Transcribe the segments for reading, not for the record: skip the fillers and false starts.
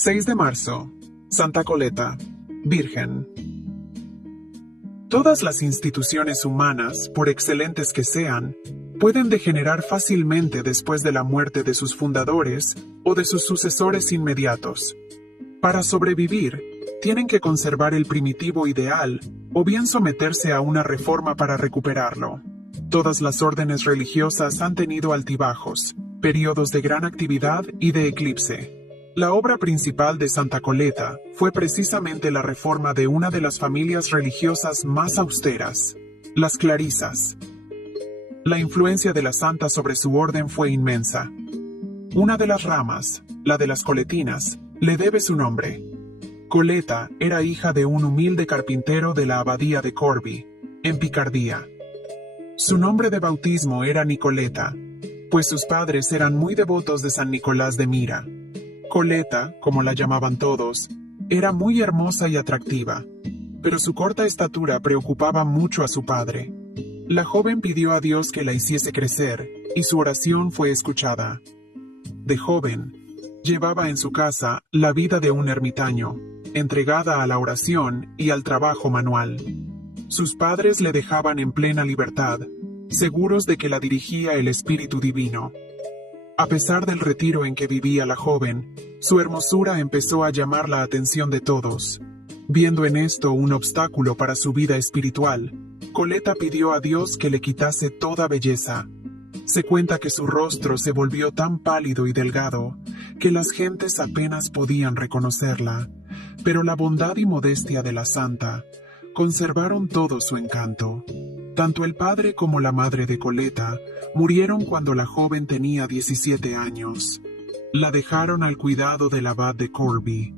6 de marzo. Santa Coleta, Virgen. Todas las instituciones humanas, por excelentes que sean, pueden degenerar fácilmente después de la muerte de sus fundadores o de sus sucesores inmediatos. Para sobrevivir, tienen que conservar el primitivo ideal o bien someterse a una reforma para recuperarlo. Todas las órdenes religiosas han tenido altibajos, periodos de gran actividad y de eclipse. La obra principal de Santa Coleta fue precisamente la reforma de una de las familias religiosas más austeras, las clarisas. La influencia de la santa sobre su orden fue inmensa. Una de las ramas, la de las coletinas, le debe su nombre. Coleta era hija de un humilde carpintero de la abadía de Corbie, en Picardía. Su nombre de bautismo era Nicoleta, pues sus padres eran muy devotos de San Nicolás de Mira. Coleta, como la llamaban todos, era muy hermosa y atractiva, pero su corta estatura preocupaba mucho a su padre. La joven pidió a Dios que la hiciese crecer, y su oración fue escuchada. De joven, llevaba en su casa la vida de un ermitaño, entregada a la oración y al trabajo manual. Sus padres le dejaban en plena libertad, seguros de que la dirigía el Espíritu Divino. A pesar del retiro en que vivía la joven, su hermosura empezó a llamar la atención de todos. Viendo en esto un obstáculo para su vida espiritual, Coleta pidió a Dios que le quitase toda belleza. Se cuenta que su rostro se volvió tan pálido y delgado que las gentes apenas podían reconocerla, pero la bondad y modestia de la santa conservaron todo su encanto. Tanto el padre como la madre de Coleta murieron cuando la joven tenía 17 años. La dejaron al cuidado del abad de Corbie.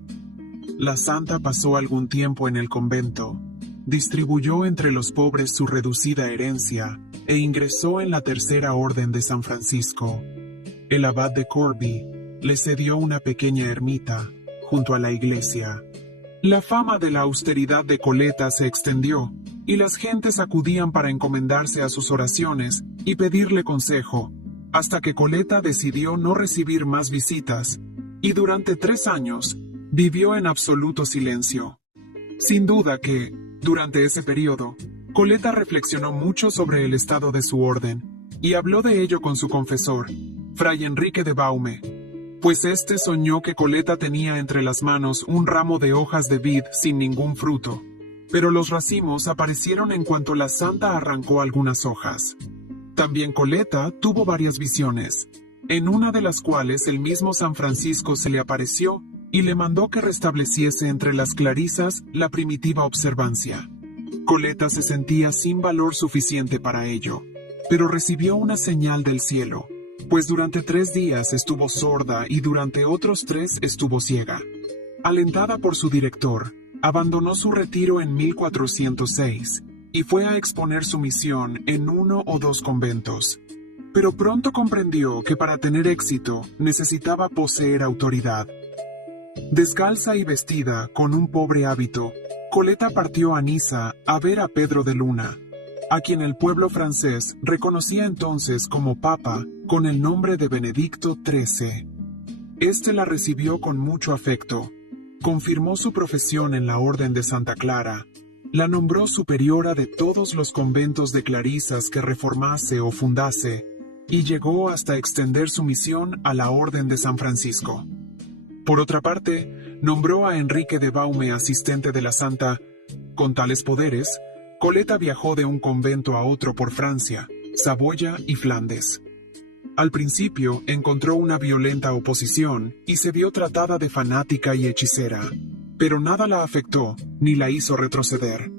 La santa pasó algún tiempo en el convento, distribuyó entre los pobres su reducida herencia e ingresó en la Tercera Orden de San Francisco. El abad de Corbie le cedió una pequeña ermita junto a la iglesia. La fama de la austeridad de Coleta se extendió, y las gentes acudían para encomendarse a sus oraciones y pedirle consejo, hasta que Coleta decidió no recibir más visitas, y durante 3 años vivió en absoluto silencio. Sin duda que, durante ese periodo, Coleta reflexionó mucho sobre el estado de su orden, y habló de ello con su confesor, Fray Enrique de Baume, pues éste soñó que Coleta tenía entre las manos un ramo de hojas de vid sin ningún fruto, pero los racimos aparecieron en cuanto la santa arrancó algunas hojas. También Coleta tuvo varias visiones, en una de las cuales el mismo San Francisco se le apareció y le mandó que restableciese entre las clarisas la primitiva observancia. Coleta se sentía sin valor suficiente para ello, pero recibió una señal del cielo, pues durante 3 días estuvo sorda y durante otros 3 estuvo ciega. Alentada por su director, abandonó su retiro en 1406 y fue a exponer su misión en 1 o 2 conventos. Pero pronto comprendió que para tener éxito necesitaba poseer autoridad. Descalza y vestida con un pobre hábito, Coleta partió a Niza a ver a Pedro de Luna, a quien el pueblo francés reconocía entonces como papa con el nombre de Benedicto XIII. Este la recibió con mucho afecto, confirmó su profesión en la Orden de Santa Clara, la nombró superiora de todos los conventos de clarisas que reformase o fundase, y llegó hasta extender su misión a la Orden de San Francisco. Por otra parte, nombró a Enrique de Baume asistente de la santa. Con tales poderes, Coleta viajó de un convento a otro por Francia, Saboya y Flandes. Al principio encontró una violenta oposición y se vio tratada de fanática y hechicera, pero nada la afectó ni la hizo retroceder.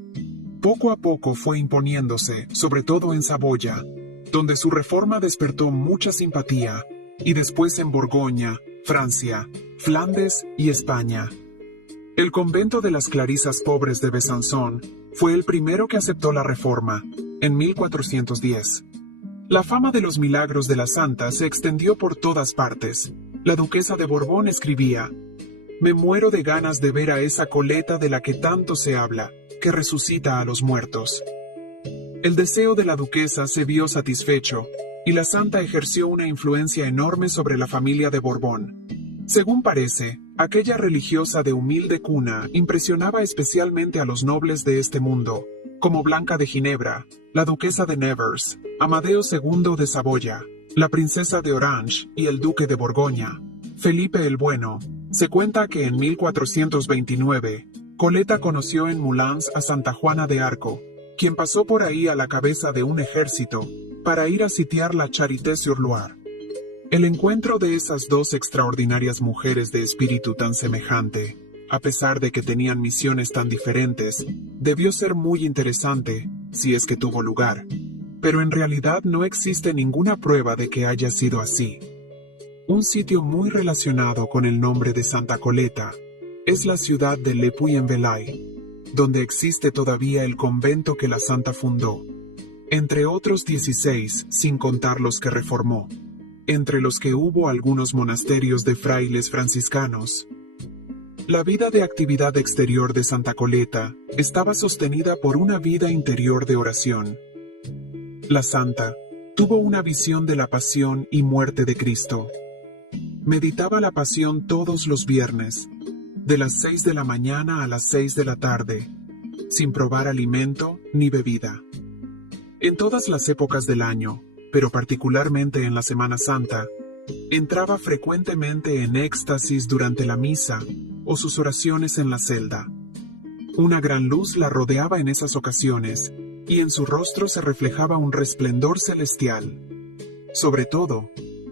Poco a poco fue imponiéndose, sobre todo en Saboya, donde su reforma despertó mucha simpatía, y después en Borgoña, Francia, Flandes y España. El convento de las clarisas pobres de Besanzón fue el primero que aceptó la reforma, en 1410. La fama de los milagros de la santa se extendió por todas partes. La duquesa de Borbón escribía: «Me muero de ganas de ver a esa Coleta de la que tanto se habla, que resucita a los muertos». El deseo de la duquesa se vio satisfecho, y la santa ejerció una influencia enorme sobre la familia de Borbón. Según parece, aquella religiosa de humilde cuna impresionaba especialmente a los nobles de este mundo, como Blanca de Ginebra, la duquesa de Nevers, Amadeo II de Saboya, la princesa de Orange y el duque de Borgoña, Felipe el Bueno. Se cuenta que en 1429, Coleta conoció en Moulins a Santa Juana de Arco, quien pasó por ahí a la cabeza de un ejército para ir a sitiar la Charité-sur-Loire. El encuentro de esas dos extraordinarias mujeres de espíritu tan semejante, a pesar de que tenían misiones tan diferentes, debió ser muy interesante, si es que tuvo lugar. Pero en realidad no existe ninguna prueba de que haya sido así. Un sitio muy relacionado con el nombre de Santa Coleta es la ciudad de Le Puy-en-Velay, donde existe todavía el convento que la santa fundó, entre otros 16, sin contar los que reformó, entre los que hubo algunos monasterios de frailes franciscanos. La vida de actividad exterior de Santa Coleta estaba sostenida por una vida interior de oración. La santa tuvo una visión de la pasión y muerte de Cristo. Meditaba la pasión todos los viernes, de las 6 de la mañana a las 6 de la tarde, sin probar alimento ni bebida. En todas las épocas del año, pero particularmente en la Semana Santa, entraba frecuentemente en éxtasis durante la misa o sus oraciones en la celda. Una gran luz la rodeaba en esas ocasiones, y en su rostro se reflejaba un resplendor celestial. Sobre todo,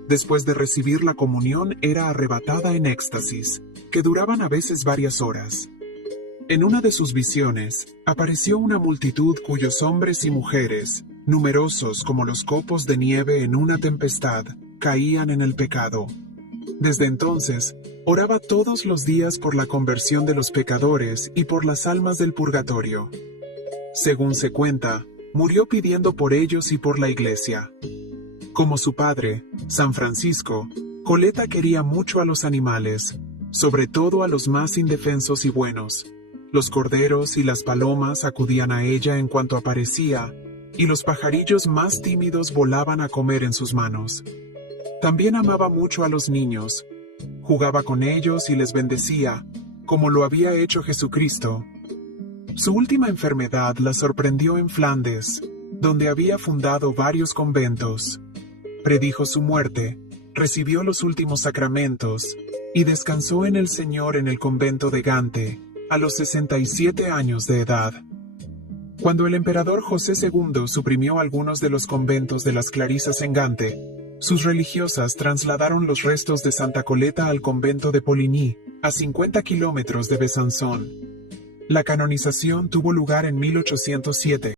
después de recibir la comunión era arrebatada en éxtasis, que duraban a veces varias horas. En una de sus visiones, apareció una multitud cuyos hombres y mujeres, numerosos como los copos de nieve en una tempestad, caían en el pecado. Desde entonces, oraba todos los días por la conversión de los pecadores y por las almas del purgatorio. Según se cuenta, murió pidiendo por ellos y por la iglesia. Como su padre, San Francisco, Coleta quería mucho a los animales, sobre todo a los más indefensos y buenos. Los corderos y las palomas acudían a ella en cuanto aparecía, y los pajarillos más tímidos volaban a comer en sus manos. También amaba mucho a los niños. Jugaba con ellos y les bendecía, como lo había hecho Jesucristo. Su última enfermedad la sorprendió en Flandes, donde había fundado varios conventos. Predijo su muerte, recibió los últimos sacramentos, y descansó en el Señor en el convento de Gante, a los 67 años de edad. Cuando el emperador José II suprimió algunos de los conventos de las Clarisas en Gante, sus religiosas trasladaron los restos de Santa Coleta al convento de Poligny, a 50 kilómetros de Besanzón. La canonización tuvo lugar en 1807.